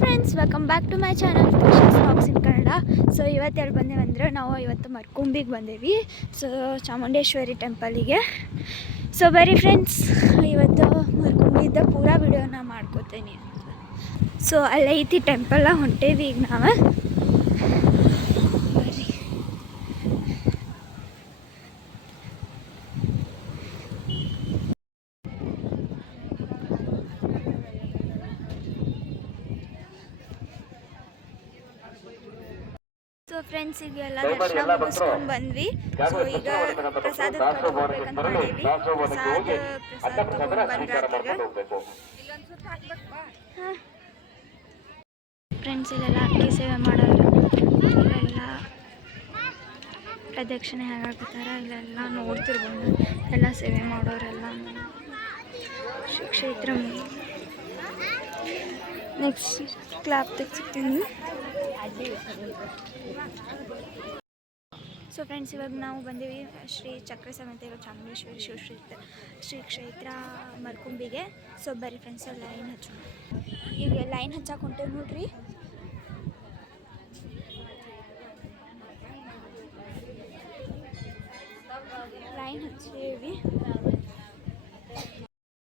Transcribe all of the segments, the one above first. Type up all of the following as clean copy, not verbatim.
Friends, welcome back to my channel Krishna vlogs in Kannada. So ಇವತ್ತು ಎಲ್ಲಿ ಬಂದೇವೆ ಅಂದರೆ ನಾವು ಇವತ್ತು ಮರ್ಕುಂಬಿಗೆ ಬಂದೇವಿ. ಸೊ ಚಾಮುಂಡೇಶ್ವರಿ ಟೆಂಪಲಿಗೆ. ಸೊ ಬರೀ ಫ್ರೆಂಡ್ಸ್, ಇವತ್ತು ಮರ್ಕುಂಬಿದ್ದ ಪೂರಾ ವಿಡಿಯೋನ ಮಾಡ್ಕೋತೀನಿ. ಸೊ ಅಲ್ಲೈತಿ ಟೆಂಪಲ್ಲ, ಹೊಂಟೇವಿ ಈಗ ನಾವು. ಸೊ ಫ್ರೆಂಡ್ಸ್, ಈಗ ಎಲ್ಲ ದರ್ಶನ ಮುಗಿಸ್ಕೊಂಡು ಬಂದ್ವಿ. ಸೊ ಈಗ ಪ್ರಸಾದದ ಕಡೆ ಹೋಗ್ಬೇಕಂತ ಮಾಡೀವಿ. ಪ್ರಸಾದ ತಗೊಂಡು ಬಂದ್ರಾತೀಗ. ಫ್ರೆಂಡ್ಸ್, ಇಲ್ಲೆಲ್ಲ ಅಕ್ಕಿ ಸೇವೆ ಮಾಡೋರು, ಇಲ್ಲೆಲ್ಲ ಪ್ರದಕ್ಷಿಣೆ ಹೇಗಾಕತ್ತಾರ, ಇಲ್ಲೆಲ್ಲ ನೋಡ್ತಿರ್ಬೋದು. ಎಲ್ಲ ಸೇವೆ ಮಾಡೋರೆಲ್ಲ ಶ್ರೀ ಕ್ಷೇತ್ರ. ನೆಕ್ಸ್ಟ್ ಕ್ಲಾಪ್ ತೆಗ್ಸಿರ್ತೀನಿ. ಸೊ ಫ್ರೆಂಡ್ಸ್, ಇವಾಗ ನಾವು ಬಂದೀವಿ ಶ್ರೀ ಚಕ್ರ ಸಮೇತ ಚಾಮುಂಡೇಶ್ವರಿ ಶ್ರೀ ಕ್ಷೇತ್ರ ಮರ್ಕುಂಬಿಗೆ. ಸೊ ಬರೀ ಫ್ರೆಂಡ್ಸ್, ಲೈನ್ ಹಚ್ಚೋಣ. ಈಗ ಲೈನ್ ಹಚ್ಚಾಕ ಹೊಂಟೇವಿ ನೋಡ್ರಿ. ಲೈನ್ ಹಚ್ಚೇವಿ.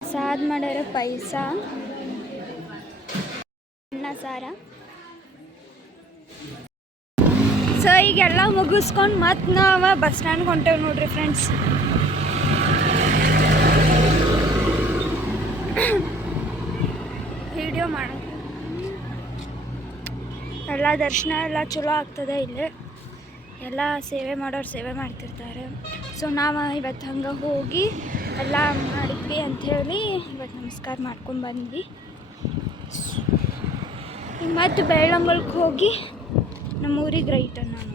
ಪ್ರಸಾದ ಮಾಡ್ಯಾರ, ಪಾಯಸ, ಅನ್ನ ಸಾರ. ಸೊ ಈಗೆಲ್ಲ ಮುಗಿಸ್ಕೊಂಡು ಮತ್ತೆ ನಾವು ಬಸ್ ಸ್ಟ್ಯಾಂಡ್ಗೆ ಹೊಂಟೇವಿ ನೋಡ್ರಿ ಫ್ರೆಂಡ್ಸ್. ವಿಡಿಯೋ ಮಾಡೋದು ಎಲ್ಲ ದರ್ಶನ ಎಲ್ಲ ಚಲೋ ಆಗ್ತದೆ. ಇಲ್ಲಿ ಎಲ್ಲ ಸೇವೆ ಮಾಡೋರು ಸೇವೆ ಮಾಡ್ತಿರ್ತಾರೆ. ಸೊ ನಾವು ಇವತ್ತು ಹಂಗೆ ಹೋಗಿ ಎಲ್ಲ ಮಾಡಿದ್ವಿ ಅಂಥೇಳಿ ಇವತ್ತು ನಮಸ್ಕಾರ ಮಾಡ್ಕೊಂಡು ಬಂದ್ವಿ. ಈಗ ಮತ್ತು ಬೆಳ್ಳಂಗಲ್ಗೆ ಹೋಗಿ ನಮ್ಮ ಊರಿಗೆ ರೈಟ್ ನಾನು